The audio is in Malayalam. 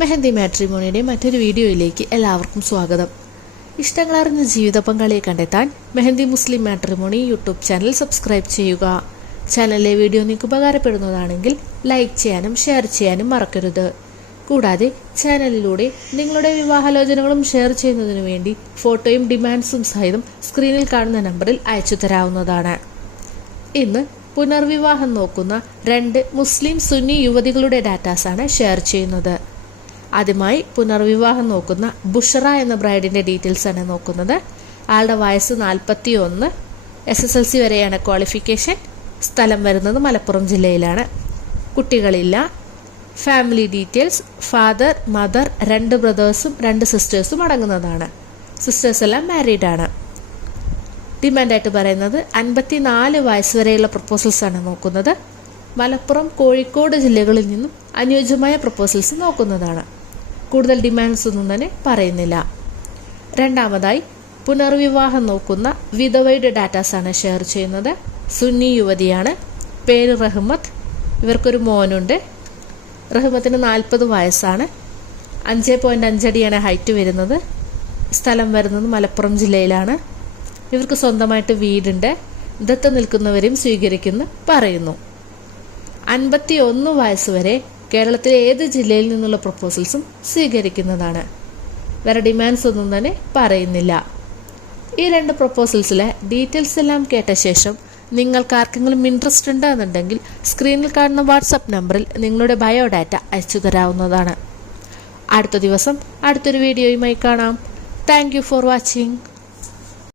മെഹന്തി മാട്രിമോണിയുടെ മറ്റൊരു വീഡിയോയിലേക്ക് എല്ലാവർക്കും സ്വാഗതം. ഇഷ്ടങ്ങളറിഞ്ഞ ജീവിത പങ്കാളിയെ കണ്ടെത്താൻ മെഹന്തി മുസ്ലിം മാട്രിമോണി യൂട്യൂബ് ചാനൽ സബ്സ്ക്രൈബ് ചെയ്യുക. ചാനലിലെ വീഡിയോ നിങ്ങൾക്ക് ഉപകാരപ്പെടുന്നതാണെങ്കിൽ ലൈക്ക് ചെയ്യാനും ഷെയർ ചെയ്യാനും മറക്കരുത്. കൂടാതെ ചാനലിലൂടെ നിങ്ങളുടെ വിവാഹാലോചനകളും ഷെയർ ചെയ്യുന്നതിനു വേണ്ടി ഫോട്ടോയും ഡിമാൻഡ്സും സഹിതം സ്ക്രീനിൽ കാണുന്ന നമ്പറിൽ അയച്ചു തരാവുന്നതാണ്. ഇന്ന് പുനർവിവാഹം നോക്കുന്ന 2 മുസ്ലിം സുന്നി യുവതികളുടെ ഡാറ്റാസാണ് ഷെയർ ചെയ്യുന്നത്. ആദ്യമായി പുനർവിവാഹം നോക്കുന്ന ബുഷറ എന്ന ബ്രൈഡിൻ്റെ ഡീറ്റെയിൽസ് ആണ് നോക്കുന്നത്. ആളുടെ വയസ്സ് 41, SSLC വരെയാണ് ക്വാളിഫിക്കേഷൻ. സ്ഥലം വരുന്നത് മലപ്പുറം ജില്ലയിലാണ്. കുട്ടികളില്ല. ഫാമിലി ഡീറ്റെയിൽസ് ഫാദർ, മദർ, 2 ബ്രദേഴ്സും 2 സിസ്റ്റേഴ്സും അടങ്ങുന്നതാണ്. സിസ്റ്റേഴ്സ് എല്ലാം മാരീഡാണ്. ഡിമാൻഡായിട്ട് പറയുന്നത് 54 വയസ്സ് വരെയുള്ള പ്രപ്പോസൽസാണ് നോക്കുന്നത്. മലപ്പുറം, കോഴിക്കോട് ജില്ലകളിൽ നിന്നും അനുയോജ്യമായ പ്രപ്പോസൽസ് നോക്കുന്നതാണ്. കൂടുതൽ ഡിമാൻഡ്സ് ഒന്നും തന്നെ പറയുന്നില്ല. രണ്ടാമതായി പുനർവിവാഹം നോക്കുന്ന വിധവയുടെ ഡാറ്റാസാണ് ഷെയർ ചെയ്യുന്നത്. സുന്നി യുവതിയാണ്. പേര് റഹ്മത്ത്. ഇവർക്കൊരു മോനുണ്ട്. റഹ്മത്തിന് 40 വയസ്സാണ്. 5.5 അടിയാണ് ഹൈറ്റ് വരുന്നത്. സ്ഥലം വരുന്നത് മലപ്പുറം ജില്ലയിലാണ്. ഇവർക്ക് സ്വന്തമായിട്ട് വീടുണ്ട്. ദത്ത് നിൽക്കുന്നവരെയും സ്വീകരിക്കുന്നു പറയുന്നു. 51 വയസ്സ് വരെ കേരളത്തിലെ ഏത് ജില്ലയിൽ നിന്നുള്ള പ്രപ്പോസൽസും സ്വീകരിക്കുന്നതാണ്. വേറെ ഡിമാൻഡ്സ് ഒന്നും തന്നെ പറയുന്നില്ല. ഈ 2 പ്രപ്പോസൽസിലെ ഡീറ്റെയിൽസ് എല്ലാം കേട്ട ശേഷം നിങ്ങൾക്ക് ആർക്കെങ്കിലും ഇൻട്രസ്റ്റ് ഉണ്ടെന്നുണ്ടെങ്കിൽ സ്ക്രീനിൽ കാണുന്ന വാട്സപ്പ് നമ്പറിൽ നിങ്ങളുടെ ബയോഡാറ്റ അയച്ചു തരാവുന്നതാണ്. അടുത്ത ദിവസം അടുത്തൊരു വീഡിയോയുമായി കാണാം. Thank you for watching.